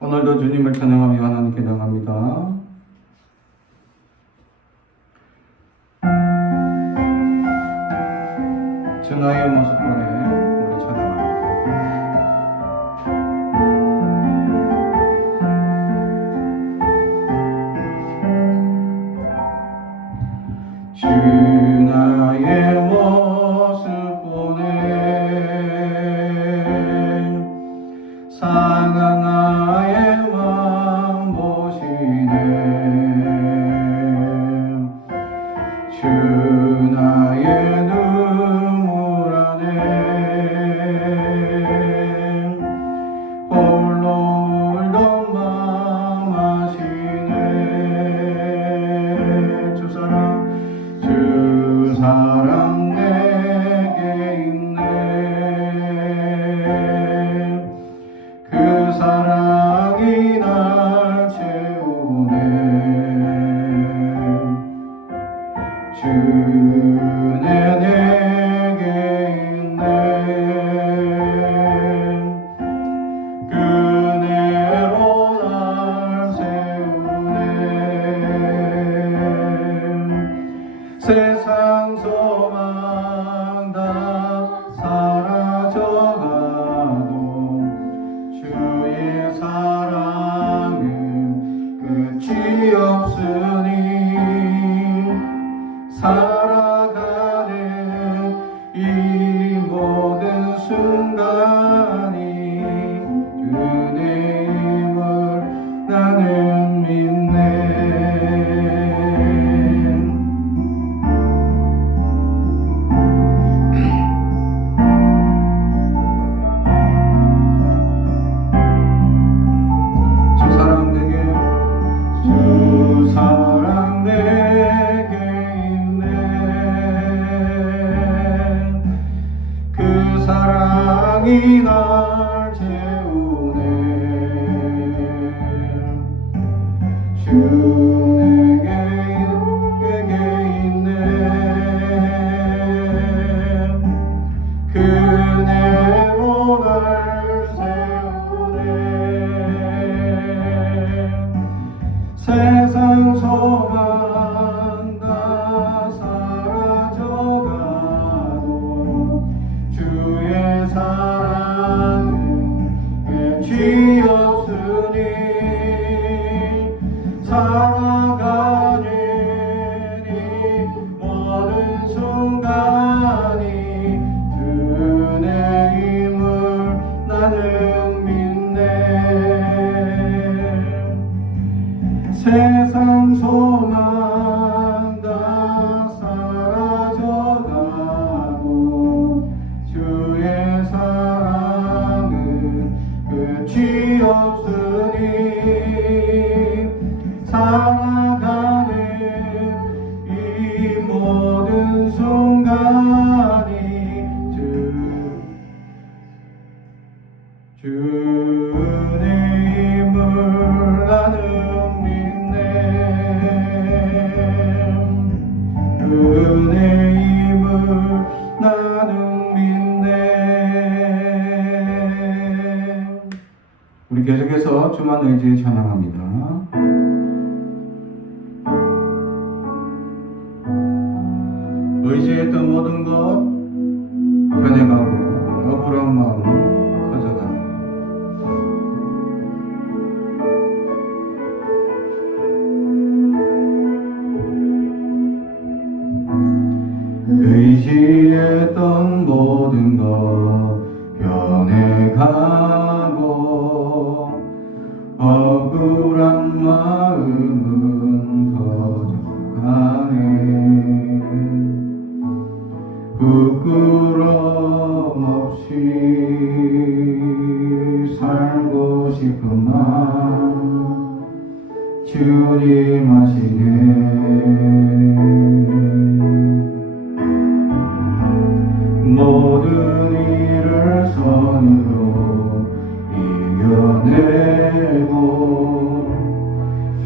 오늘도 주님을 찬양하며 하나님께 나갑니다. 전하의 모습 보내 우리 찬양합니다. 주 나의 모습 보내 상한 나의 맘 보시네 주 나의 눈물 안에 홀로 울던 맘 아시네 주 사랑 내게 있네 그 사랑이 날 채우네 주내 내게 있네 그네로 날 세우네 세상 소망 다 사라져가도 주의 사랑은 끝이 없으니 살아가는 이 모든 순간이 주의 힘을 나는 믿네 주 사랑 내게 있네 그 사랑이 날 채우네 주 내게 있네 그네로 날 세우네 세상 소망 다 사라져가도 주의 사랑은 끝이 없으니 살아가는 이 모든 순간이 주의 힘을 나는 믿네 세상 소망 다 사라져가도 주의 사랑은 끝이 없으니 살아가는 이 모든 순간이 주의 힘을 나는 그네 힘을 나는 믿네 우리 계속해서 주만 의지에 찬양합니다. 의지했던 모든 것 변해가고 억울한 마음 커져가고 의지했던 모든 것 변해가고 억울한 마음은 커져가네 부끄럼 없이 살고 싶은 마음 주님 아시네 모든 일을 선으로 이겨내고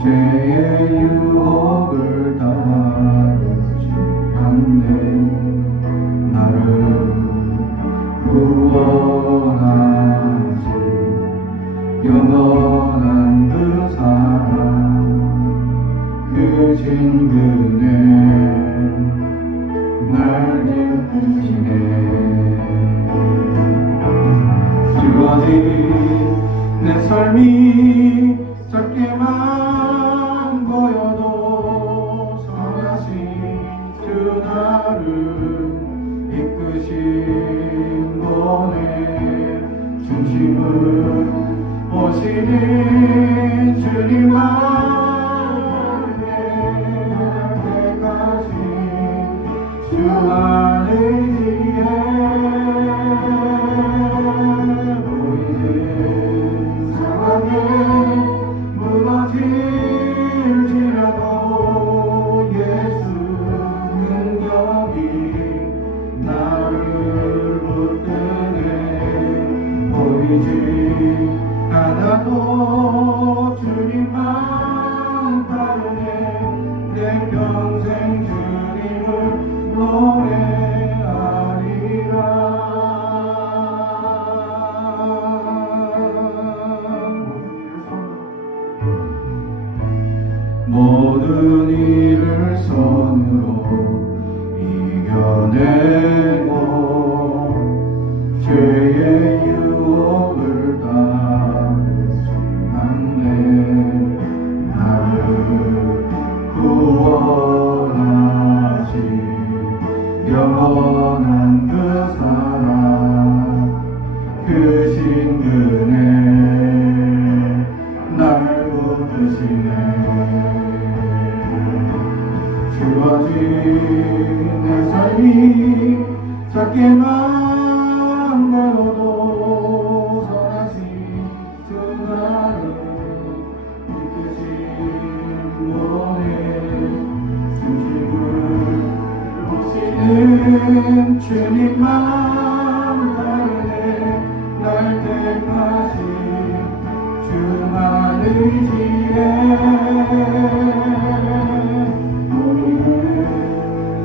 죄의 유혹을 다루지 않네 나를 구원하시 영원한 그 사랑 크신 그네 날 지키시네 주어진 내 삶이 작게만 보여도 선하신 주 나를 이끄신 분의 중심을 오시는 주님만 때까지 주 안의 지혜 보이는 상황에 무너질지라도 예수 능력이 나를 붙드네 보이지 않아도 주님만 따르네 내 평생 주님을 노래하리라 모든 일을 손으로 이겨내고 죄의 유혹을 따르지 않네 나를 구원하신 영원한 그 사랑 크신 그네 날 붙드시네 주어진 내 삶이 작게만 보여도 선하신 주 나를 이끄신 분의 중심을 보시는 주님만 따르네 날 택하신 주만의 지혜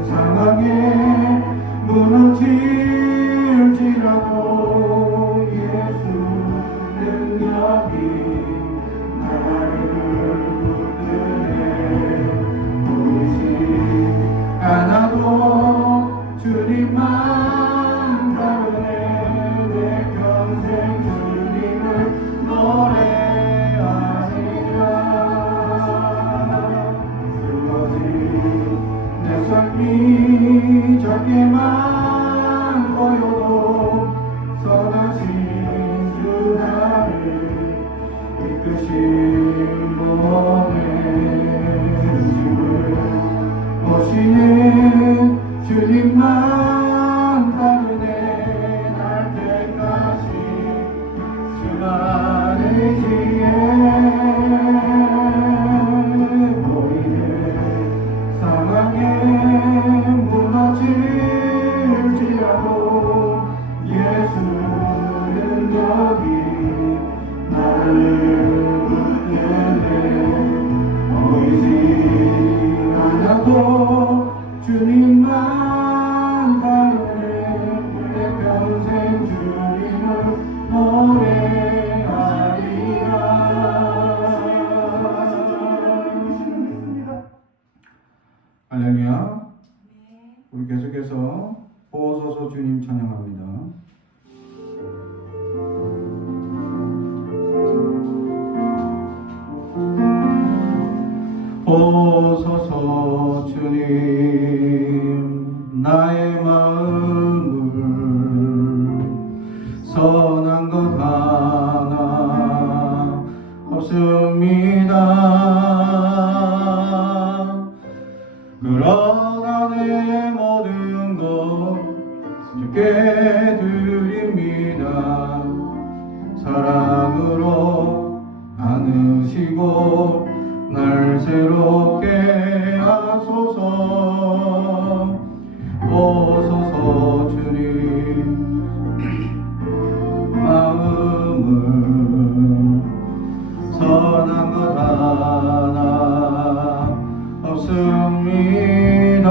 상황에 무너질지라도 예수 능력이 나를 붙드네 보이지 않아도 주님만 따르네 내 평생 주님을 노래하리라 내 삶이 작게만 보여도 선하신 주 나를 이끄신 분의 중심을 보시는 주님만 따르네 날 때까지 주만의 지혜 보이는 상황에 무너질지라도 예수 능력이 나를 붙드네 보이지 않아도 주님만 따르네 내 평생 주님을 노래하리라 할렐루야 우리 계속해서 보소서 주님 찬양합니다. 보소서 주님 나의 마음을 선한 것 하나 없습니다. 그러나 내 모든 것 주께 드립니다. 사랑으로 안으시고 날 새롭게 하소서. 보소서 주님 마음을 선한 것 하나 없습니다.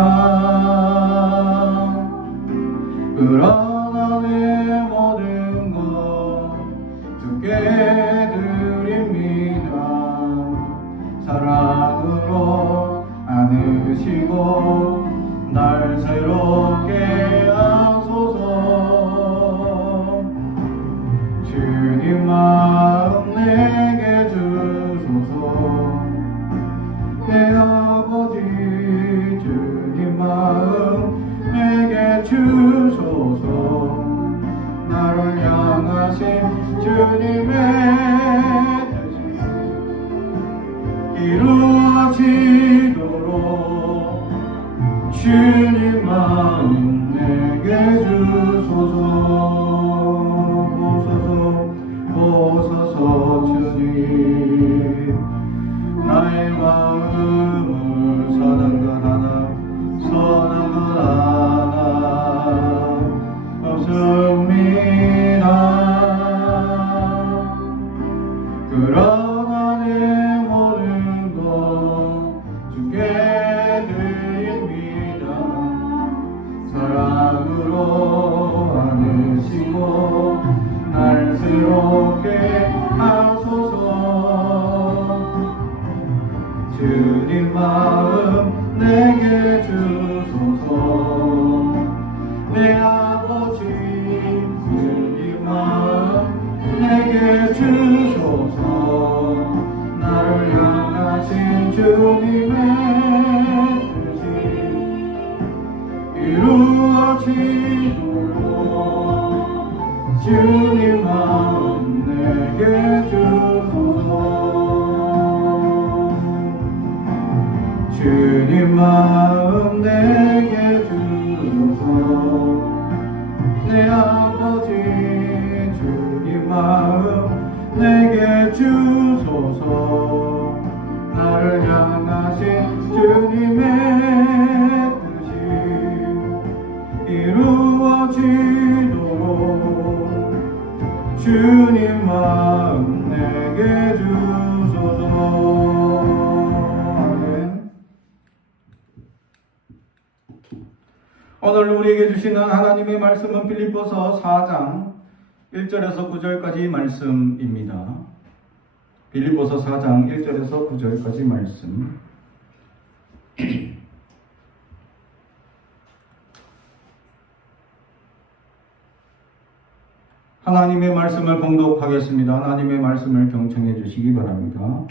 그러나 내 모든 것 주께 안으시고 날 새롭게 하소서. 주님 마음 내게 주소서. 내 아버지 주님 마음 내게 주소서. 나를 향하신 주님의 뜻이 이루어지도록 주님 마음 내게 주소서. 오소서 주님. 나의 마음을 선한 것 하나 선한 것 하나 없습니다. 그러나 내 모든 것 주께 드립니다. 사랑으로 안으시고 날 새롭게 하소서. 주님 마음 내게 주소서. 내 아버지 주님 마음 내게 주소서. 나를 향하신 주님의 뜻이 이루어지도록 주님 마음 내게 주소서. 주님 마음 내게 주소서. 내 아버지 주님 마음 내게 주소서. 나를 향하신 주님의 뜻이 이루어지도록 주님 마음 내게 주소서. 오늘 우리에게 주시는 하나님의 말씀은 빌립보서 4장 1절에서 9절까지 말씀입니다. 빌립보서 4장 1절에서 9절까지 말씀. 하나님의 말씀을 봉독하겠습니다. 하나님의 말씀을 경청해 주시기 바랍니다.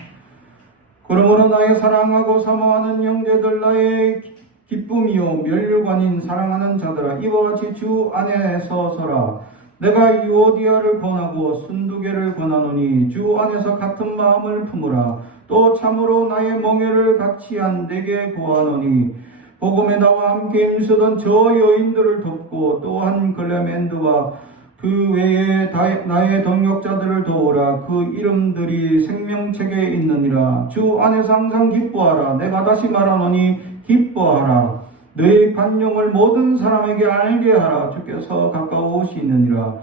그러므로 나의 사랑하고 사모하는 형제들, 나의 기쁨이요 면류관인 사랑하는 자들아, 이와 같이 주 안에서 서라. 내가 유오디아를 권하고 순두개를 권하노니 주 안에서 같은 마음을 품으라. 또 참으로 나의 멍에를 같이 한 내게 고하노니 복음에 나와 함께 힘쓰던 저 여인들을 돕고 또한 글레멘드와 그 외에 나의 동역자들을 도우라. 그 이름들이 생명책에 있느니라. 주 안에서 항상 기뻐하라. 내가 다시 말하노니 기뻐하라. 너의 간용을 모든 사람에게 알게 하라. 주께서 가까우시느니라.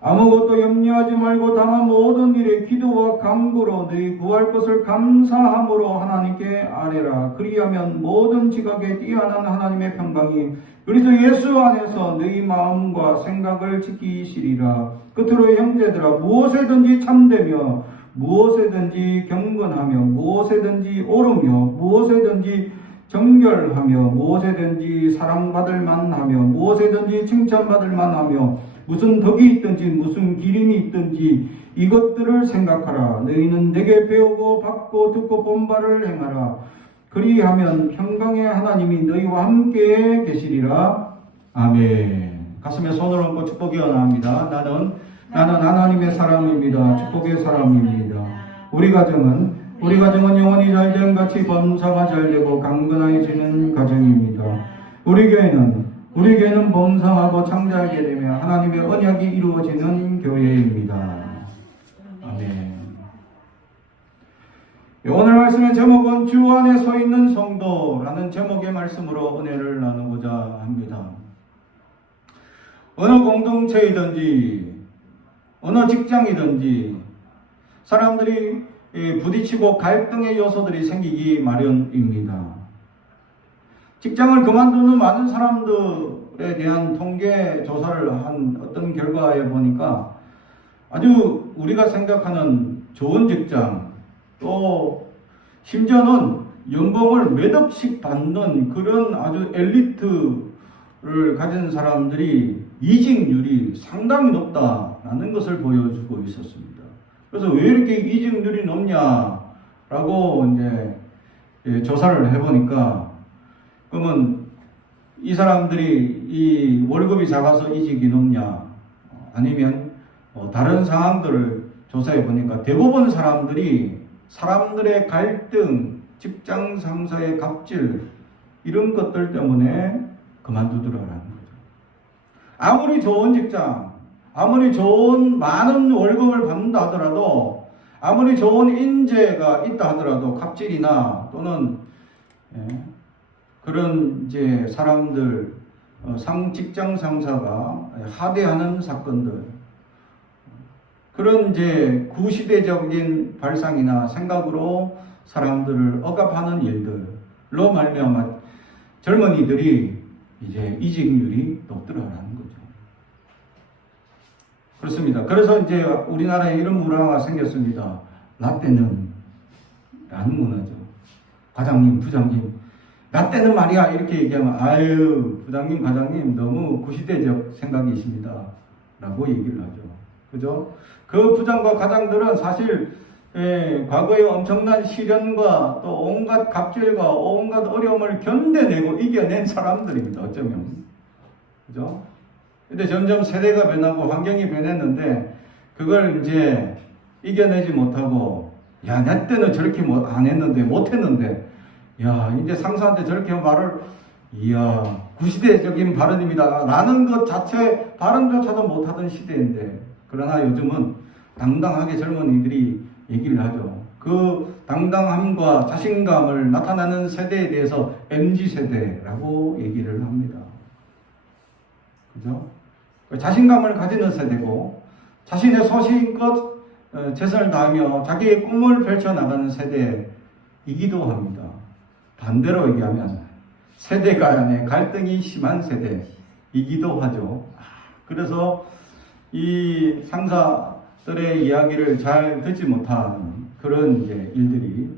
아무것도 염려하지 말고 다만 모든 일에 기도와 간구로 너희 구할 것을 감사함으로 하나님께 아뢰라. 그리하면 모든 지각에 뛰어난 하나님의 평강이 그리스도 예수 안에서 너희 마음과 생각을 지키시리라. 끝으로 형제들아, 무엇에든지 참되며 무엇에든지 경건하며 무엇에든지 옳으며 무엇에든지 정결하며 무엇에든지 사랑받을 만하며 무엇에든지 칭찬받을 만하며 무슨 덕이 있든지 무슨 기림이 있든지 이것들을 생각하라. 너희는 내게 배우고 받고 듣고 본 바를 행하라. 그리하면 평강의 하나님이 너희와 함께 계시리라. 아멘. 가슴에 손을 얹고 축복이 원합니다. 나는 하나님의 사람입니다. 축복의 사람입니다. 우리 가정은 영원히 잘됨 같이 범사가 잘되고 강건해지는 가정입니다. 우리 교회는 범상하고 창대하게 되며 하나님의 언약이 이루어지는 교회입니다. 아멘. 오늘 말씀의 제목은 주 안에 서 있는 성도라는 제목의 말씀으로 은혜를 나누고자 합니다. 어느 공동체이든지 어느 직장이든지 사람들이 부딪히고 갈등의 요소들이 생기기 마련입니다. 직장을 그만두는 많은 사람들에 대한 통계 조사를 한 어떤 결과에 보니까 아주 우리가 생각하는 좋은 직장, 또 심지어는 연봉을 몇 억씩 받는 그런 아주 엘리트를 가진 사람들이 이직률이 상당히 높다라는 것을 보여주고 있었습니다. 그래서 왜 이렇게 이직률이 높냐라고 이제 조사를 해보니까, 그러면 이 사람들이 이 월급이 작아서 이직이 높냐, 아니면 다른 상황들을 조사해 보니까 대부분 사람들이 사람들의 갈등, 직장 상사의 갑질, 이런 것들 때문에 그만두더라라는 거죠. 아무리 좋은 직장, 아무리 좋은 많은 월급을 받는다 하더라도, 아무리 좋은 인재가 있다 하더라도 갑질이나 또는 그런 이제 사람들, 직장 상사가 하대하는 사건들, 그런 이제 구시대적인 발상이나 생각으로 사람들을 억압하는 일들로 말미암아 젊은이들이 이제 이직률이 높더라라는 거죠. 그렇습니다. 그래서 이제 우리나라에 이런 문화가 생겼습니다. 라떼는 라는 문화죠. 과장님, 부장님, 라떼는 말이야 이렇게 얘기하면, 아유 부장님, 과장님 너무 구시대적 생각이십니다 라고 얘기를 하죠. 그죠? 그 부장과 과장들은 사실 과거에 엄청난 시련과 또 온갖 갑질과 온갖 어려움을 견뎌내고 이겨낸 사람들입니다. 어쩌면. 그죠? 근데 점점 세대가 변하고 환경이 변했는데, 그걸 이제 이겨내지 못하고, 야, 내 때는 저렇게 안 했는데, 못 했는데, 야, 이제 상사한테 저렇게 말을, 이야, 구시대적인 발언입니다 라는 것 자체 발언조차도 못하던 시대인데, 그러나 요즘은 당당하게 젊은이들이 얘기를 하죠. 그 당당함과 자신감을 나타내는 세대에 대해서 MZ세대라고 얘기를 합니다. 그죠? 자신감을 가지는 세대고, 자신의 소신껏 최선을 다하며 자기의 꿈을 펼쳐나가는 세대이기도 합니다. 반대로 얘기하면 세대 간의 갈등이 심한 세대이기도 하죠. 그래서 이 상사들의 이야기를 잘 듣지 못하는 그런 이제 일들이,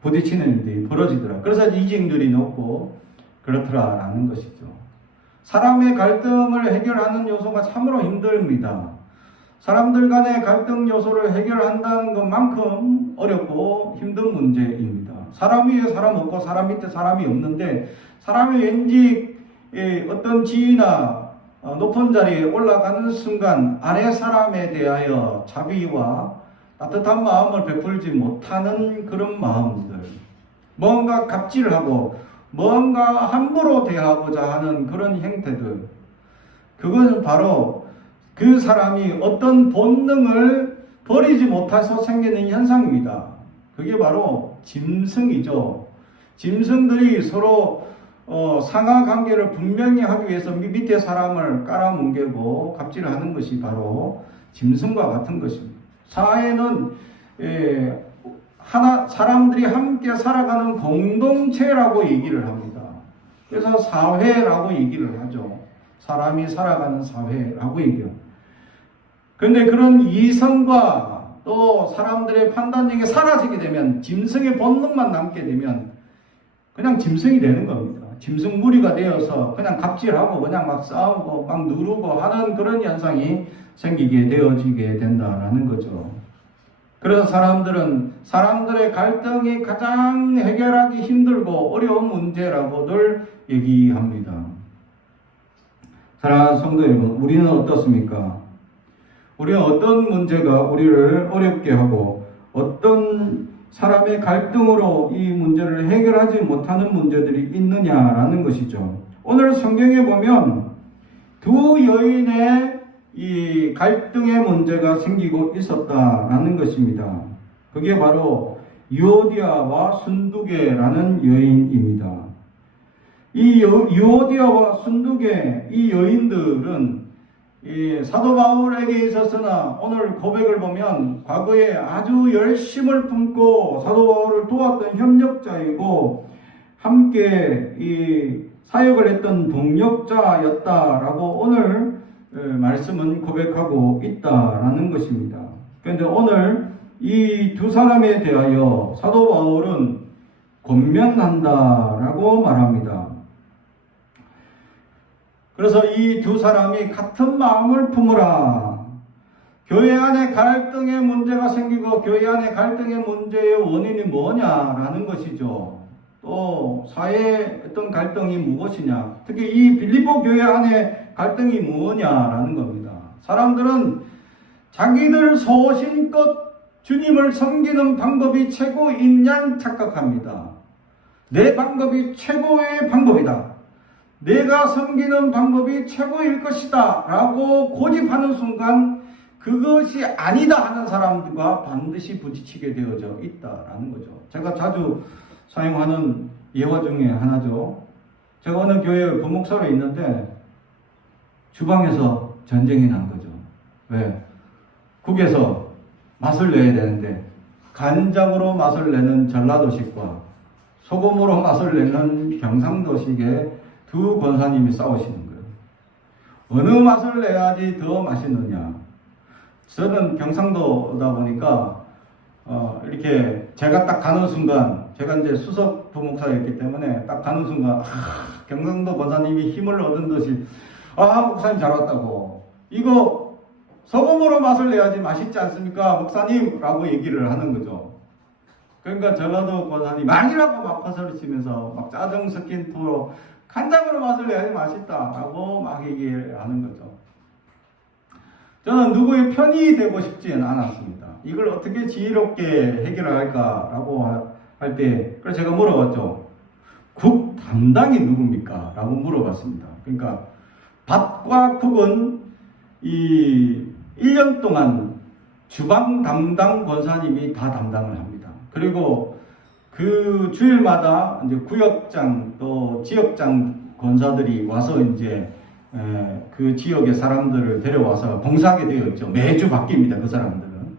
부딪히는 일들이 벌어지더라. 그래서 이직률이 높고 그렇더라라는 것이죠. 사람의 갈등을 해결하는 요소가 참으로 힘듭니다. 사람들 간의 갈등 요소를 해결한다는 것만큼 어렵고 힘든 문제입니다. 사람 위에 사람 없고 사람 밑에 사람이 없는데, 사람이 왠지 어떤 지위나 높은 자리에 올라가는 순간 아래 사람에 대하여 자비와 따뜻한 마음을 베풀지 못하는 그런 마음들, 뭔가 갑질을 하고 뭔가 함부로 대하고자 하는 그런 행태들, 그것은 바로 그 사람이 어떤 본능을 버리지 못해서 생기는 현상입니다. 그게 바로 짐승이죠. 짐승들이 서로 상하 관계를 분명히 하기 위해서 밑에 사람을 깔아뭉개고 갑질을 하는 것이 바로 짐승과 같은 것입니다. 사회는 사람들이 함께 살아가는 공동체라고 얘기를 합니다. 그래서 사회라고 얘기를 하죠. 사람이 살아가는 사회라고 얘기해요. 그런데 그런 이성과 또 사람들의 판단력이 사라지게 되면, 짐승의 본능만 남게 되면 그냥 짐승이 되는 겁니다. 짐승 무리가 되어서 그냥 갑질하고 그냥 막 싸우고 막 누르고 하는 그런 현상이 생기게 되어지게 된다라는 거죠. 그래서 사람들은 사람들의 갈등이 가장 해결하기 힘들고 어려운 문제라고들 얘기합니다. 사랑하는 성도 여러분, 우리는 어떻습니까? 우리는 어떤 문제가 우리를 어렵게 하고 어떤 사람의 갈등으로 이 문제를 해결하지 못하는 문제들이 있느냐라는 것이죠. 오늘 성경에 보면 두 여인의 이 갈등의 문제가 생기고 있었다라는 것입니다. 그게 바로 유오디아와 순두계라는 여인입니다. 이 유오디아와 순두계 이 여인들은 이 사도 바울에게 있어서나 오늘 고백을 보면 과거에 아주 열심을 품고 사도 바울을 도왔던 협력자이고 함께 이 사역을 했던 동력자였다라고 오늘 말씀은 고백하고 있다라는 것입니다. 그런데 오늘 이 두 사람에 대하여 사도 바울은 권면한다라고 말합니다. 그래서 이 두 사람이 같은 마음을 품으라. 교회 안에 갈등의 문제가 생기고 교회 안에 갈등의 문제의 원인이 뭐냐라는 것이죠. 또 사회의 어떤 갈등이 무엇이냐. 특히 이 빌립보 교회 안에 갈등이 뭐냐라는 겁니다. 사람들은 자기들 소신껏 주님을 섬기는 방법이 최고인 양 착각합니다. 내 방법이 최고의 방법이다. 내가 섬기는 방법이 최고일 것이다 라고 고집하는 순간 그것이 아니다 하는 사람들과 반드시 부딪히게 되어져 있다라는 거죠. 제가 자주 사용하는 예화 중에 하나죠. 제가 어느 교회 부목사로 있는데 주방에서 전쟁이 난 거죠. 왜? 국에서 맛을 내야 되는데 간장으로 맛을 내는 전라도식과 소금으로 맛을 내는 경상도식의 두 권사님이 싸우시는 거예요. 어느 맛을 내야지 더 맛있느냐. 저는 경상도다 보니까 이렇게 제가 딱 가는 순간, 제가 이제 수석 부목사였기 때문에 딱 가는 순간 경상도 권사님이 힘을 얻은 듯이 목사님 잘 왔다고, 이거 소금으로 맛을 내야지 맛있지 않습니까 목사님? 라고 얘기를 하는 거죠. 그러니까 전라도 권사님 아니라고 막 퍼소리치면서 막 짜증 섞인 토로 간장으로 맛을 내야지 맛있다 라고 막 얘기를 하는 거죠. 저는 누구의 편이 되고 싶지는 않았습니다. 이걸 어떻게 지혜롭게 해결할까라고 할 때, 그래서 제가 물어봤죠. 국 담당이 누굽니까? 라고 물어봤습니다. 그러니까 밥과 국은 이 1년 동안 주방 담당 권사님이 다 담당을 합니다. 그리고 그 주일마다 이제 구역장 또 지역장 권사들이 와서 이제 그 지역의 사람들을 데려와서 봉사하게 되어 있죠. 매주 바뀝니다. 그 사람들은.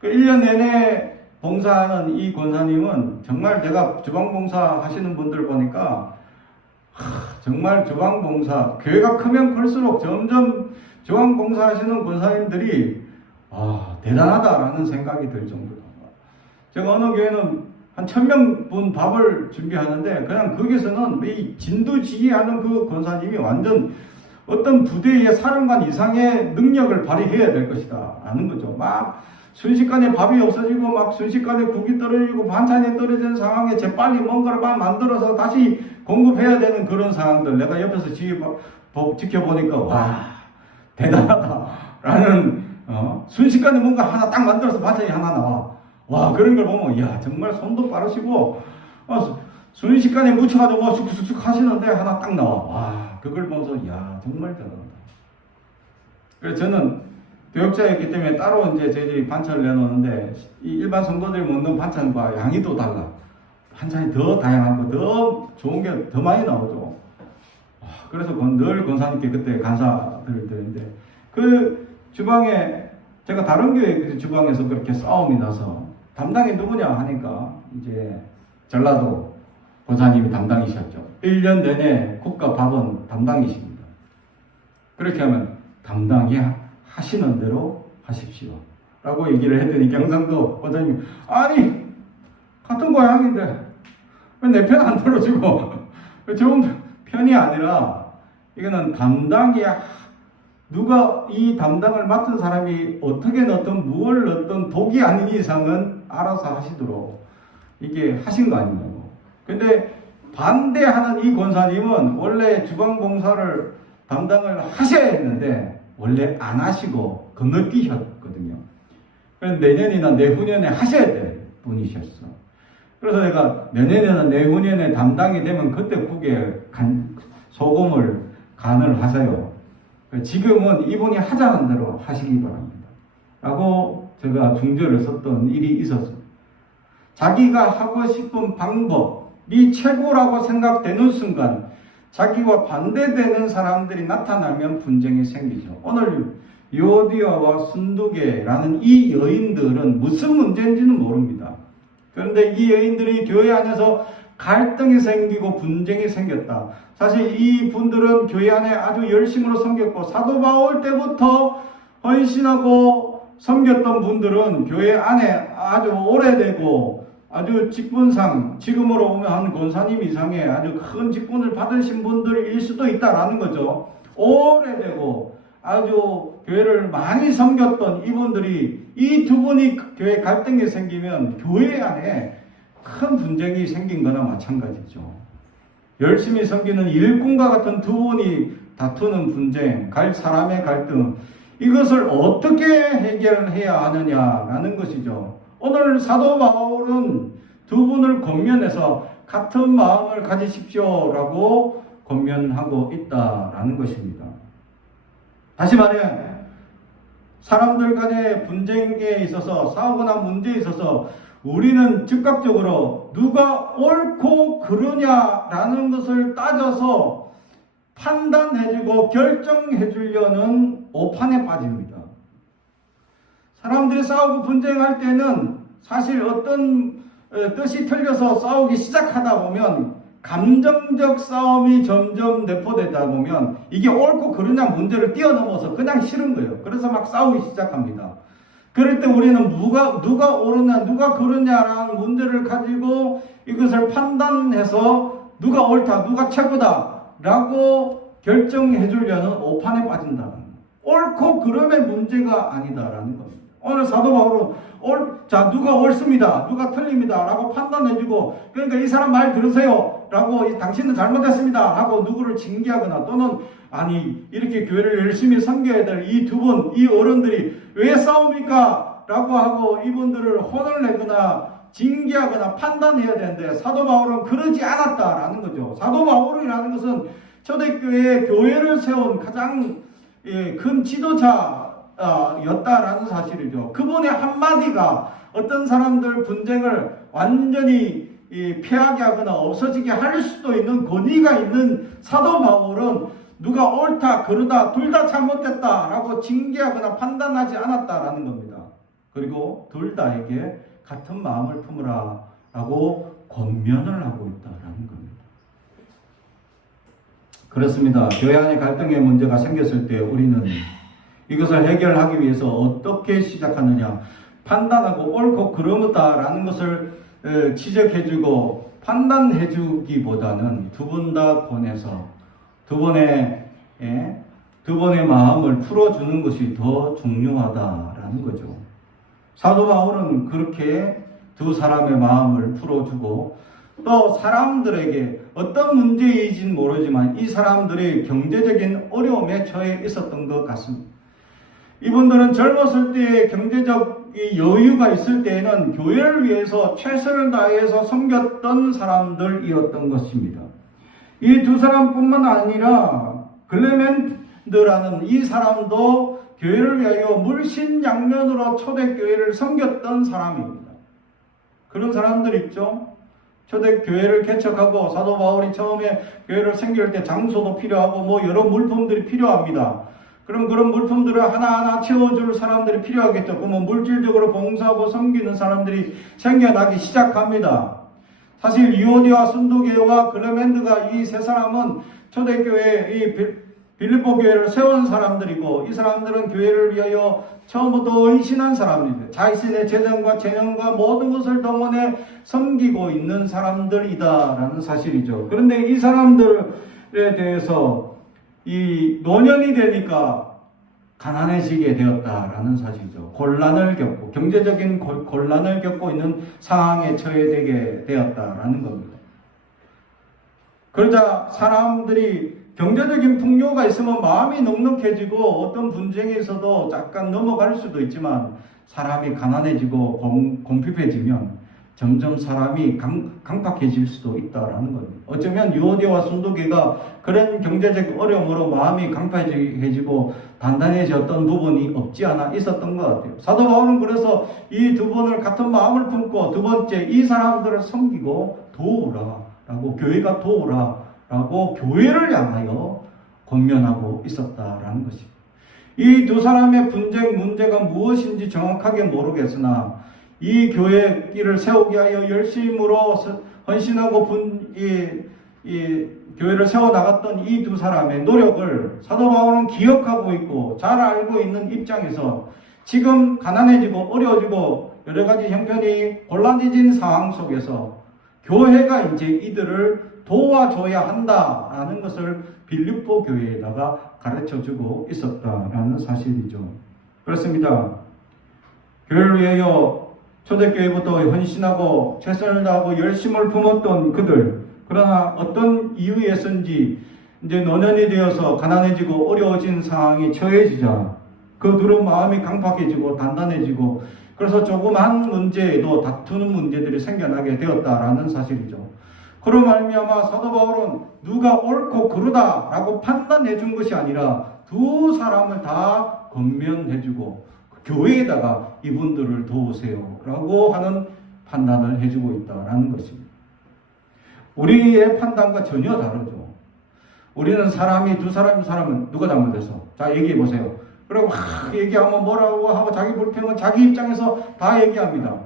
그 1년 내내 봉사하는 이 권사님은 정말 제가 주방봉사 하시는 분들 보니까 정말 주방봉사, 교회가 크면 클수록 점점 주방봉사 하시는 권사님들이 대단하다라는 생각이 들 정도로. 제가 어느 교회는 한 1000명 밥을 준비하는데 그냥 거기서는 이 진두지휘하는 그 권사님이 완전 어떤 부대의 사령관 이상의 능력을 발휘해야 될 것이다 라는 거죠. 막 순식간에 밥이 없어지고 막 순식간에 국이 떨어지고 반찬이 떨어지는 상황에 재빨리 뭔가를 막 만들어서 다시 공급해야 되는 그런 상황들, 내가 옆에서 지켜보니까 와 대단하다 라는 순식간에 뭔가 하나 딱 만들어서 반찬이 하나 나와. 와, 그런 걸 보면, 야, 정말 손도 빠르시고, 순식간에 묻혀가지고 뭐 쑥쑥쑥 하시는데 하나 딱 나와. 와, 그걸 보면서, 야, 정말 대단하다. 그래서 저는 교역자였기 때문에 따로 이제 저희들이 반찬을 내놓는데, 이 일반 성도들이 먹는 반찬과 양이 또 달라. 반찬이 더 다양하고 더 좋은 게 더 많이 나오죠. 그래서 늘 권사님께 그때 감사드릴 때인데, 그 주방에, 제가 다른 교회 주방에서 그렇게 싸움이 나서, 담당이 누구냐 하니까 이제 전라도 권사님이 담당이셨죠. 1년 내내 국가 밥은 담당이십니다. 그렇게 하면 담당이 하시는 대로 하십시오 라고 얘기를 했더니 경상도 권사님이 아니 같은 고향인데 왜 내 편 안 들어주고 좋은 편이 아니라 이거는 담당이 누가 이 담당을 맡은 사람이 어떻게 넣든 무얼 넣든 독이 아닌 이상은 알아서 하시도록 이게 하신 거 아니냐고. 근데 반대하는 이 권사님은 원래 주방봉사를 담당을 하셔야 했는데 원래 안 하시고 건너뛰셨거든요. 내년이나 내후년에 하셔야 될 분이셨어. 그래서 내가 내년이나 내후년에 담당이 되면 그때 국에 소금을 간을 하세요. 지금은 이분이 하자는 대로 하시기 바랍니다 라고 제가 중재를 썼던 일이 있었습니다. 자기가 하고 싶은 방법이 최고라고 생각되는 순간 자기와 반대되는 사람들이 나타나면 분쟁이 생기죠. 오늘 요디아와 순두개라는 이 여인들은 무슨 문제인지는 모릅니다. 그런데 이 여인들이 교회 안에서 갈등이 생기고 분쟁이 생겼다. 사실 이 분들은 교회 안에 아주 열심으로 섬겼고 사도 바울 때부터 헌신하고 섬겼던 분들은 교회 안에 아주 오래되고 아주 직분상, 지금으로 보면 한 권사님 이상의 아주 큰 직분을 받으신 분들일 수도 있다라는 거죠. 오래되고 아주 교회를 많이 섬겼던 이분들이 이 두 분이 교회 갈등이 생기면 교회 안에 큰 분쟁이 생긴 거나 마찬가지죠. 열심히 섬기는 일꾼과 같은 두 분이 다투는 분쟁, 사람의 갈등, 이것을 어떻게 해결해야 하느냐라는 것이죠. 오늘 사도 바울은 두 분을 권면해서 같은 마음을 가지십시오라고 권면하고 있다라는 것입니다. 다시 말해 사람들 간의 분쟁에 있어서 싸우거나 문제에 있어서 우리는 즉각적으로 누가 옳고 그르냐라는 것을 따져서 판단해주고 결정해주려는 오판에 빠집니다. 사람들이 싸우고 분쟁할 때는 사실 어떤 뜻이 틀려서 싸우기 시작하다 보면 감정적 싸움이 점점 내포되다 보면 이게 옳고 그르냐 문제를 뛰어넘어서 그냥 싫은 거예요. 그래서 막 싸우기 시작합니다. 그럴 때 우리는 누가 옳으냐 누가 그르냐라는 문제를 가지고 이것을 판단해서 누가 옳다 누가 최고다 라고 결정해 주려는 오판에 빠진다는 거예요. 옳고 그름의 문제가 아니다라는 겁니다. 오늘 사도 바울은 누가 옳습니다 누가 틀립니다 라고 판단해주고, 그러니까 이 사람 말 들으세요 라고 당신은 잘못했습니다 하고 누구를 징계하거나, 또는 아니 이렇게 교회를 열심히 섬겨야 될 이 두 분, 이 어른들이 왜 싸웁니까 라고 하고 이분들을 혼을 내거나 징계하거나 판단해야 되는데, 사도 바울은 그러지 않았다라는 거죠. 사도 바울이라는 것은 초대교회에 교회를 세운 가장 큰 지도자였다라는 사실이죠. 그분의 한마디가 어떤 사람들 분쟁을 완전히 폐하게 하거나 없어지게 할 수도 있는 권위가 있는 사도 바울은 누가 옳다 그르다 둘 다 잘못됐다 라고 징계하거나 판단하지 않았다라는 겁니다. 그리고 둘 다에게 같은 마음을 품으라 라고 권면을 하고 있다라는 겁니다. 그렇습니다. 교회 안에 갈등의 문제가 생겼을 때 우리는 이것을 해결하기 위해서 어떻게 시작하느냐, 판단하고 옳고 그르다라는 것을 지적해주고 판단해주기보다는 두 분 다 권해서 두 번의 마음을 풀어주는 것이 더 중요하다라는 거죠. 사도 바울은 그렇게 두 사람의 마음을 풀어주고, 또 사람들에게 어떤 문제인지는 모르지만 이 사람들이 경제적인 어려움에 처해 있었던 것 같습니다. 이분들은 젊었을 때 경제적 여유가 있을 때에는 교회를 위해서 최선을 다해서 섬겼던 사람들이었던 것입니다. 이 두 사람뿐만 아니라 글레멘드라는 이 사람도 교회를 위하여 물신양면으로 초대교회를 섬겼던 사람입니다. 그런 사람들 있죠? 초대교회를 개척하고 사도 바울이 처음에 교회를 섬길 때 장소도 필요하고 여러 물품들이 필요합니다. 그럼 그런 물품들을 하나하나 채워줄 사람들이 필요하겠죠. 그러면 물질적으로 봉사하고 섬기는 사람들이 생겨나기 시작합니다. 사실 유오디와 순도교회와 글레멘드가 이 세 사람은 초대교회 이 빌립보 교회를 세운 사람들이고, 이 사람들은 교회를 위하여 처음부터 헌신한 사람입니다. 자신의 재정과 재능과 모든 것을 동원해 섬기고 있는 사람들이다라는 사실이죠. 그런데 이 사람들에 대해서 이 노년이 되니까 가난해지게 되었다라는 사실이죠. 곤란을 겪고, 경제적인 곤란을 겪고 있는 상황에 처해되게 되었다라는 겁니다. 그러자 사람들이 경제적인 풍요가 있으면 마음이 넉넉해지고 어떤 분쟁에 있어도 잠깐 넘어갈 수도 있지만, 사람이 가난해지고 궁핍해지면 점점 사람이 강팍해질 수도 있다라는 겁니다. 어쩌면 유오디와 순도교회가 그런 경제적 어려움으로 마음이 강팍해지고 단단해졌던 부분이 없지 않아 있었던 것 같아요. 사도 바울은 그래서 이 두 분을 같은 마음을 품고, 두 번째 이 사람들을 섬기고 도우라라고, 교회가 도우라라고 교회를 향하여 권면하고 있었다라는 것입니다. 이 두 사람의 분쟁 문제가 무엇인지 정확하게 모르겠으나 이 교회 길을 세우기 위하여 열심으로 헌신하고 교회를 세워나갔던 이 두 사람의 노력을 사도 바울은 기억하고 있고 잘 알고 있는 입장에서 지금 가난해지고 어려워지고 여러 가지 형편이 곤란해진 상황 속에서 교회가 이제 이들을 도와줘야 한다라는 것을 빌립보 교회에다가 가르쳐주고 있었다라는 사실이죠. 그렇습니다. 교회를 위하여 초대교회부터 헌신하고 최선을 다하고 열심을 품었던 그들, 그러나 어떤 이유에서인지 이제 노년이 되어서 가난해지고 어려워진 상황이 처해지자 그들은 마음이 강팍해지고 단단해지고 그래서 조그만 문제에도 다투는 문제들이 생겨나게 되었다라는 사실이죠. 그로 말미암아 사도 바울은 누가 옳고 그르다라고 판단해 준 것이 아니라 두 사람을 다 권면해주고 교회에다가 이분들을 도우세요라고 하는 판단을 해주고 있다라는 것입니다. 우리의 판단과 전혀 다르죠. 우리는 사람이 두 사람은 누가 잘못해서 자 얘기해 보세요. 그리고 막 얘기하면 뭐라고 하고 자기 불평은 자기 입장에서 다 얘기합니다.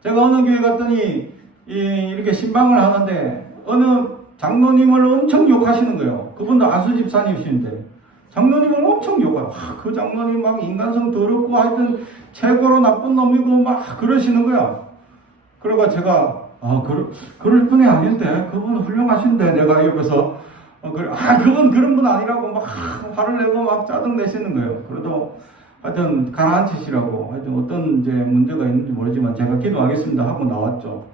제가 어느 교회 갔더니 이렇게 신방을 하는데 어느 장로님을 엄청 욕하시는 거예요. 그분도 안수 집사님이신데 장로님을 엄청 욕해요. 그 장로님 막 인간성 더럽고 하여튼 최고로 나쁜 놈이고 막 그러시는 거야. 그러니까 제가 그럴 분이 아닌데 그분 훌륭하신데 내가 옆에서 그분 그런 분 아니라고 막 화를 내고 막 짜증 내시는 거예요. 그래도 하여튼 가라앉히시라고 하여튼 어떤 이제 문제가 있는지 모르지만 제가 기도하겠습니다 하고 나왔죠.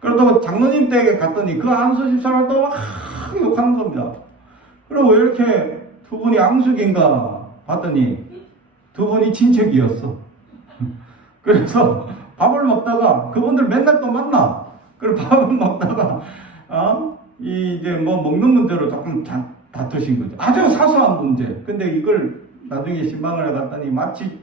그러다가 장로님 댁에 갔더니 그 안수 집사를 또 막 욕하는 겁니다. 그리고 왜 이렇게 두 분이 앙숙인가 봤더니 두 분이 친척이었어. 그래서 밥을 먹다가 그분들 맨날 또 만나. 그리고 밥을 먹다가 이제 뭐 먹는 문제로 조금 다투신 거죠. 아주 사소한 문제. 근데 이걸 나중에 신방을 갔더니 마치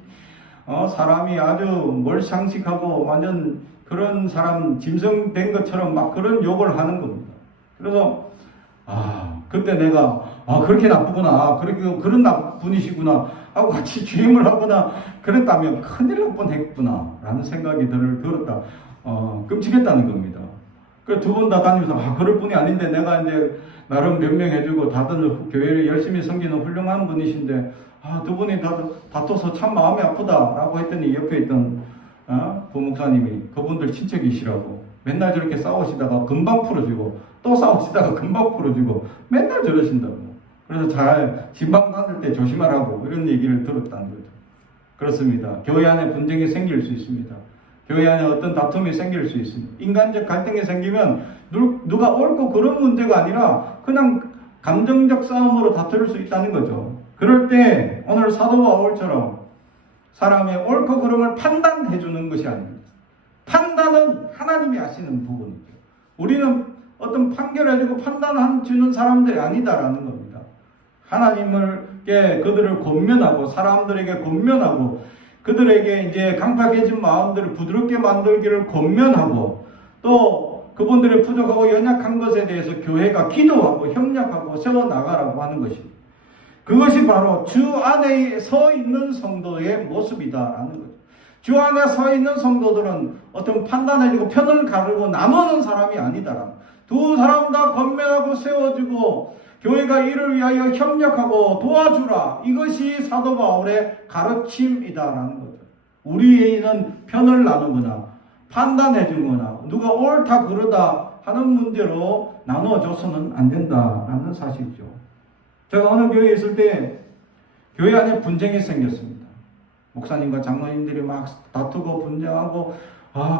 사람이 아주 몰상식하고 완전 그런 사람 짐승된 것처럼 막 그런 욕을 하는 겁니다. 그래서 그때 내가 그렇게 나쁘구나, 그런 나쁜이시구나 하고 같이 주임을 하거나 그랬다면 큰일 날 뻔했구나 라는 생각이 들었다. 끔찍했다는 겁니다. 그 두 분 다 다니면서 그럴 분이 아닌데 내가 이제 나름 변명해주고 다들 교회를 열심히 섬기는 훌륭한 분이신데 두 분이 다퉈서 참 마음이 아프다라고 했더니 옆에 있던 부목사님이 그분들 친척이시라고 맨날 저렇게 싸우시다가 금방 풀어지고 또 싸우시다가 금방 풀어지고 맨날 저러신다고. 그래서 잘 신방 다닐 때 조심하라고 이런 얘기를 들었다는 거죠. 그렇습니다. 교회 안에 분쟁이 생길 수 있습니다. 교회 안에 어떤 다툼이 생길 수 있습니다. 인간적 갈등이 생기면 누가 옳고 그런 문제가 아니라 그냥 감정적 싸움으로 다툴 수 있다는 거죠. 그럴 때 오늘 사도 바울처럼 사람의 옳고 그름을 판단해 주는 것이 아닙니다. 판단은 하나님이 하시는 부분이죠. 우리는 어떤 판결해주고 판단해주는 사람들이 아니다라는 겁니다. 하나님께 그들을 권면하고 사람들에게 권면하고 그들에게 이제 강팍해진 마음들을 부드럽게 만들기를 권면하고 또 그분들의 부족하고 연약한 것에 대해서 교회가 기도하고 협력하고 세워나가라고 하는 것입니다. 그것이 바로 주 안에 서 있는 성도의 모습이다라는 거죠. 주 안에 서 있는 성도들은 어떤 판단해주고 편을 가르고 나누는 사람이 아니다라는 두 사람 다 권면하고 세워주고 교회가 이를 위하여 협력하고 도와주라. 이것이 사도 바울의 가르침이다라는 거죠. 우리는 편을 나누거나 판단해주거나 누가 옳다 그르다 하는 문제로 나누어줘서는 안 된다라는 사실이죠. 제가 어느 교회에 있을 때 교회 안에 분쟁이 생겼습니다. 목사님과 장로님들이 막 다투고 분쟁하고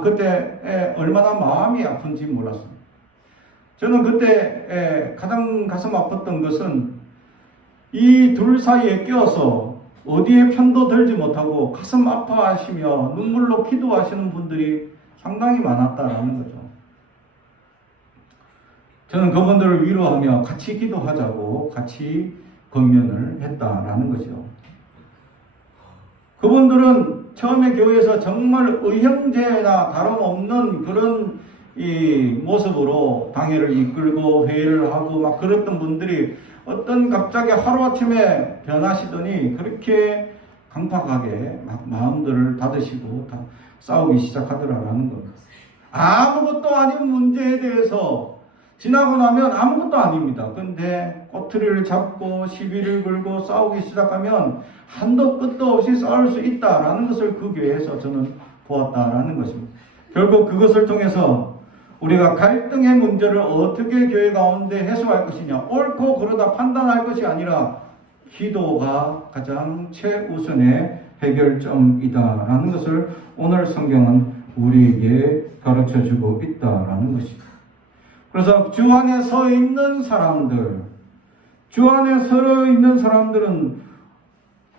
그때 얼마나 마음이 아픈지 몰랐습니다. 저는 그때 가장 가슴 아팠던 것은 이 둘 사이에 껴서 어디에 편도 들지 못하고 가슴 아파하시며 눈물로 기도하시는 분들이 상당히 많았다라는 거죠. 저는 그분들을 위로하며 같이 기도하자고 같이 권면을 했다라는 거죠. 그분들은 처음에 교회에서 정말 의형제나 다름없는 그런 이 모습으로 당회를 이끌고 회의를 하고 막 그랬던 분들이 어떤 갑자기 하루아침에 변하시더니 그렇게 강팍하게 막 마음들을 닫으시고 싸우기 시작하더라라는 겁니다. 아무것도 아닌 문제에 대해서 지나고 나면 아무것도 아닙니다. 근데 꼬투리를 잡고 시비를 걸고 싸우기 시작하면 한도 끝도 없이 싸울 수 있다라는 것을 그 교회에서 저는 보았다라는 것입니다. 결국 그것을 통해서 우리가 갈등의 문제를 어떻게 교회 가운데 해소할 것이냐, 옳고 그르다 판단할 것이 아니라 기도가 가장 최우선의 해결점이다라는 것을 오늘 성경은 우리에게 가르쳐주고 있다라는 것입니다. 그래서 주 안에 서 있는 사람들은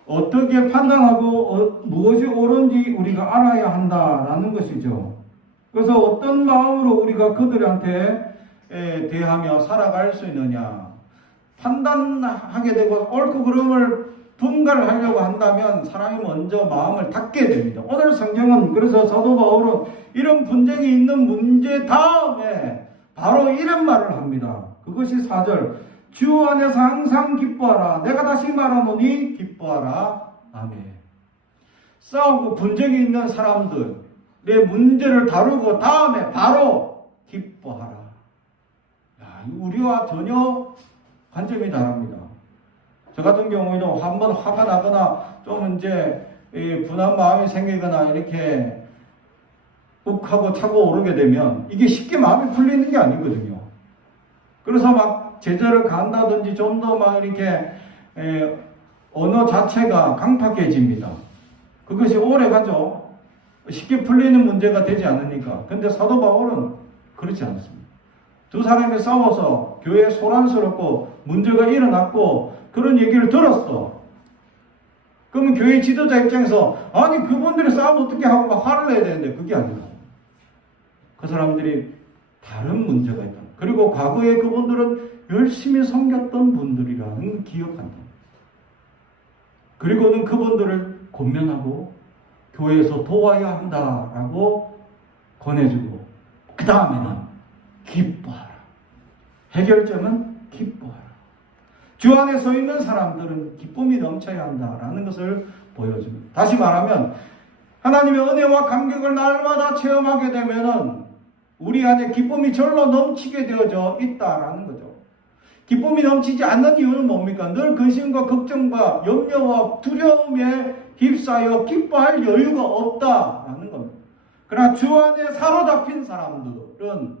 어떻게 판단하고 무엇이 옳은지 우리가 알아야 한다라는 것이죠. 그래서 어떤 마음으로 우리가 그들한테 대하며 살아갈 수 있느냐, 판단하게 되고 옳고 그름을 분갈하려고 한다면 사람이 먼저 마음을 닫게 됩니다. 오늘 성경은 그래서 사도 바울은 이런 분쟁이 있는 문제 다음에 바로 이런 말을 합니다. 그것이 4절, 주 안에서 항상 기뻐하라. 내가 다시 말하노니 기뻐하라. 아멘. 싸우고 분쟁이 있는 사람들, 내 문제를 다루고 다음에 바로 기뻐하라. 우리와 전혀 관점이 다릅니다. 저 같은 경우에도 한번 화가 나거나 좀 이제 분한 마음이 생기거나 이렇게 욱하고 차고 오르게 되면 이게 쉽게 마음이 풀리는 게 아니거든요. 그래서 막 제재를 간다든지 좀 더 막 이렇게 언어 자체가 강팍해집니다. 그것이 오래 가죠. 쉽게 풀리는 문제가 되지 않으니까. 근데 사도 바울은 그렇지 않습니다. 두 사람이 싸워서 교회에 소란스럽고 문제가 일어났고 그런 얘기를 들었어. 그러면 교회 지도자 입장에서 아니 그분들이 싸우면 어떻게 하고 막 화를 내야 되는데 그게 아니라 그 사람들이 다른 문제가 있다. 그리고 과거에 그분들은 열심히 섬겼던 분들이라는 기억한다. 그리고는 그분들을 권면하고 교회에서 도와야 한다라고 권해주고 그 다음에는 기뻐하라. 해결점은 기뻐하라. 주 안에 서 있는 사람들은 기쁨이 넘쳐야 한다라는 것을 보여줍니다. 다시 말하면 하나님의 은혜와 감격을 날마다 체험하게 되면은 우리 안에 기쁨이 절로 넘치게 되어져 있다라는 거죠. 기쁨이 넘치지 않는 이유는 뭡니까? 늘 근심과 걱정과 염려와 두려움에 휩싸여 기뻐할 여유가 없다라는 겁니다. 그러나 주 안에 사로잡힌 사람들은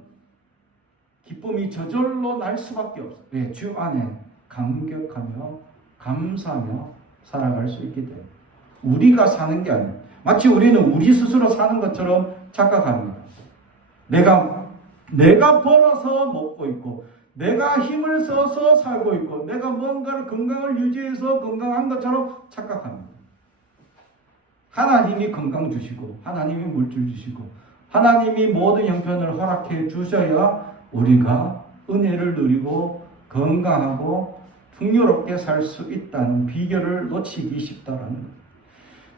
기쁨이 저절로 날 수밖에 없어요. 왜? 주 안에 감격하며 감사하며 살아갈 수 있기 때문에. 우리가 사는 게 아니에요. 마치 우리는 우리 스스로 사는 것처럼 착각합니다. 내가 벌어서 먹고 있고 내가 힘을 써서 살고 있고 내가 뭔가를 건강을 유지해서 건강한 것처럼 착각합니다. 하나님이 건강 주시고 하나님이 물질 주시고 하나님이 모든 형편을 허락해 주셔야 우리가 은혜를 누리고 건강하고 풍요롭게 살 수 있다는 비결을 놓치기 쉽다라는 거예요.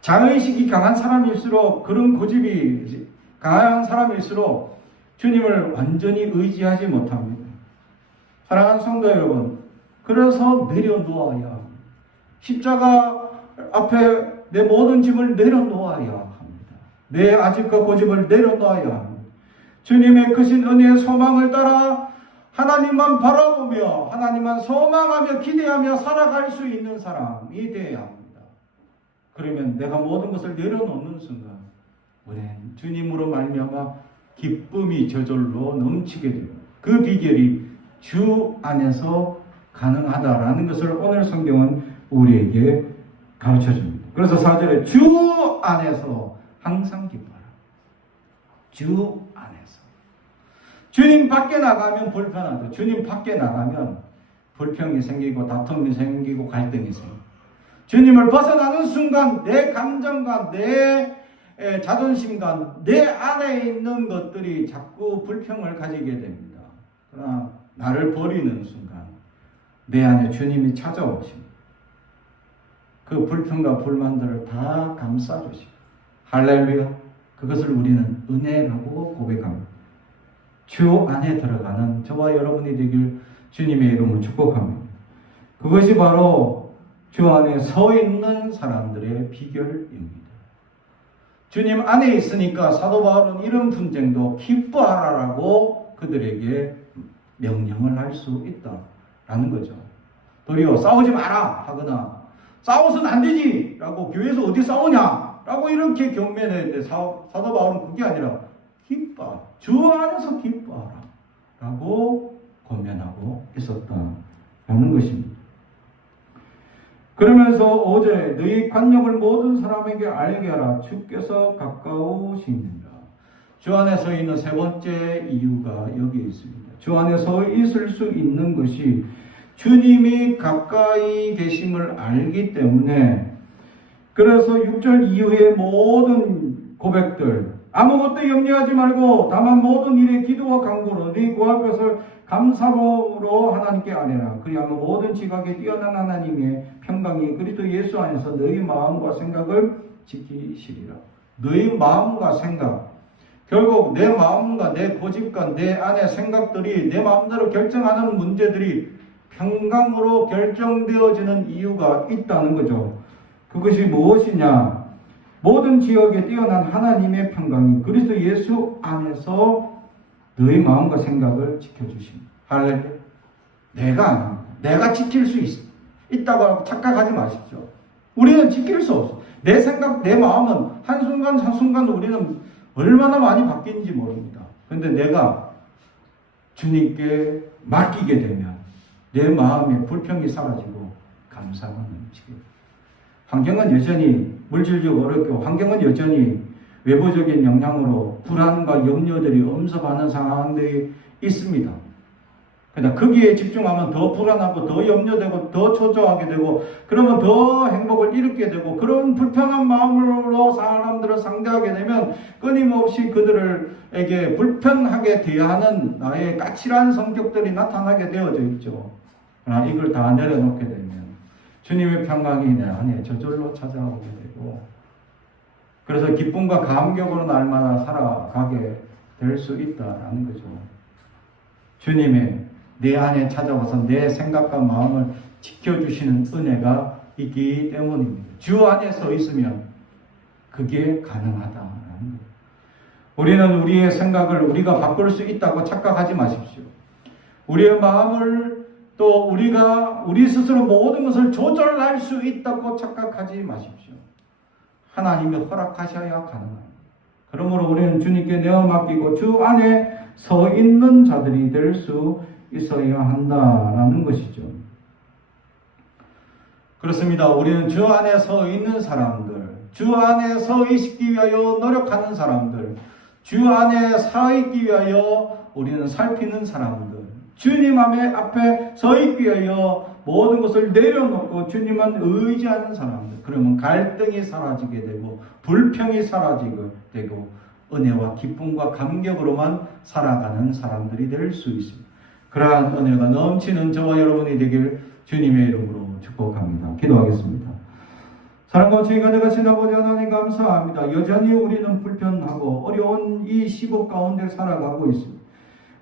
자의식이 강한 사람일수록 그런 고집이 강한 사람일수록 주님을 완전히 의지하지 못합니다. 사랑하는 성도 여러분, 그래서 내려놓아야 합니다. 십자가 앞에 내 모든 짐을 내려놓아야 합니다. 내 아집과 고집을 내려놓아야 합니다. 주님의 크신 은혜의 소망을 따라 하나님만 바라보며 하나님만 소망하며 기대하며 살아갈 수 있는 사람이 되어야 합니다. 그러면 내가 모든 것을 내려놓는 순간 우리는 주님으로 말미암아 기쁨이 저절로 넘치게 됩니다. 그 비결이 주 안에서 가능하다라는 것을 오늘 성경은 우리에게 가르쳐줍니다. 그래서 4절에 주 안에서 항상 기뻐하라. 주 안에서. 주님 밖에 나가면 불편하죠. 주님 밖에 나가면 불평이 생기고 다툼이 생기고 갈등이 생기고 주님을 벗어나는 순간 내 감정과 내 자존심과 내 안에 있는 것들이 자꾸 불평을 가지게 됩니다. 그러나 나를 버리는 순간 내 안에 주님이 찾아오십니다. 그 불평과 불만들을 다 감싸주시고 할렐루야. 그것을 우리는 은혜라고 고백합니다. 주 안에 들어가는 저와 여러분이 되길 주님의 이름으로 축복합니다. 그것이 바로 주 안에 서 있는 사람들의 비결입니다. 주님 안에 있으니까 사도 바울은 이런 분쟁도 기뻐하라라고 그들에게 명령을 할 수 있다라는 거죠. 도리어 싸우지 마라 하거나 싸워서는 안 되지 라고 교회에서 어디 싸우냐 라고 이렇게 경면했는데 사도 바울은 그게 아니라 기뻐, 주 안에서 기뻐하라 라고 권면하고 있었다라는 것입니다. 그러면서 어제 너희 관역을 모든 사람에게 알게 하라. 주께서 가까우시니라. 주 안에 서 있는 세 번째 이유가 여기에 있습니다. 주 안에 서 있을 수 있는 것이 주님이 가까이 계심을 알기 때문에, 그래서 6절 이후의 모든 고백들, 아무것도 염려하지 말고 다만 모든 일에 기도와 간구로 네 구할 것을 감사로 하나님께 아뢰라. 그리하면 모든 지각에 뛰어난 하나님의 평강이 그리스도 예수 안에서 너희 마음과 생각을 지키시리라. 너희 마음과 생각, 결국 내 마음과 내 고집과 내 안의 생각들이 내 마음대로 결정하는 문제들이 평강으로 결정되어지는 이유가 있다는 거죠. 그것이 무엇이냐? 모든 지역에 뛰어난 하나님의 평강이 그리스도 예수 안에서 너희 마음과 생각을 지켜주십니다. 할렐루야. 내가 지킬 수 있다고 착각하지 마십시오. 우리는 지킬 수 없어. 내 생각, 내 마음은 한순간 한순간 우리는 얼마나 많이 바뀌는지 모릅니다. 그런데 내가 주님께 맡기게 되면 내 마음의 불평이 사라지고 감사가 넘치게. 환경은 여전히 물질적으로 어렵고 환경은 여전히 외부적인 영향으로 불안과 염려들이 엄습하는 상황들이 있습니다. 그러나 거기에 집중하면 더 불안하고 더 염려되고 더 초조하게 되고, 그러면 더 행복을 잃게 되고, 그런 불편한 마음으로 사람들을 상대하게 되면 끊임없이 그들에게 불편하게 대하는 나의 까칠한 성격들이 나타나게 되어져 있죠. 그러나 이걸 다 내려놓게 되면 주님의 평강이 내 안에 저절로 찾아오게 되고, 그래서 기쁨과 감격으로 날마다 살아가게 될 수 있다라는 거죠. 주님의 내 안에 찾아와서 내 생각과 마음을 지켜주시는 은혜가 있기 때문입니다. 주 안에 서 있으면 그게 가능하다라는 거예요. 우리는 우리의 생각을 우리가 바꿀 수 있다고 착각하지 마십시오. 우리의 마음을 또 우리 스스로 모든 것을 조절할 수 있다고 착각하지 마십시오. 하나님이 허락하셔야 가능합니다. 그러므로 우리는 주님께 내어 맡기고 주 안에 서 있는 자들이 될 수 있어야 한다라는 것이죠. 그렇습니다. 우리는 주 안에 서 있는 사람들, 주 안에 서 있기 위하여 노력하는 사람들, 주 안에 서 있기 위하여 우리는 살피는 사람들, 주님 앞에 서 있기 위하여 모든 것을 내려놓고 주님만 의지하는 사람들. 그러면 갈등이 사라지게 되고 불평이 사라지게 되고 은혜와 기쁨과 감격으로만 살아가는 사람들이 될 수 있습니다. 그러한 은혜가 넘치는 저와 여러분이 되길 주님의 이름으로 축복합니다. 기도하겠습니다. 사랑과 주의가 되가신 아버지 하나님 감사합니다. 여전히 우리는 불편하고 어려운 이 시국 가운데 살아가고 있습니다.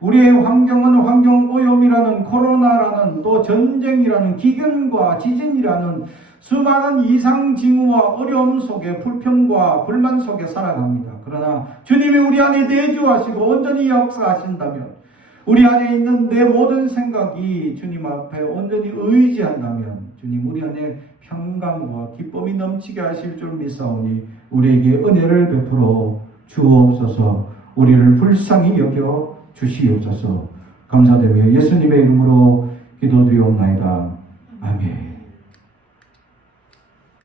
우리의 환경은 환경 오염이라는 코로나라는 또 전쟁이라는 기근과 지진이라는 수많은 이상징후와 어려움 속에 불평과 불만 속에 살아갑니다. 그러나 주님이 우리 안에 내주하시고 온전히 역사하신다면, 우리 안에 있는 내 모든 생각이 주님 앞에 온전히 의지한다면 주님 우리 안에 평강과 기쁨이 넘치게 하실 줄 믿사오니 우리에게 은혜를 베풀어 주옵소서. 우리를 불쌍히 여겨 주시옵소서. 감사드리며 예수님의 이름으로 기도드리옵나이다. 아멘.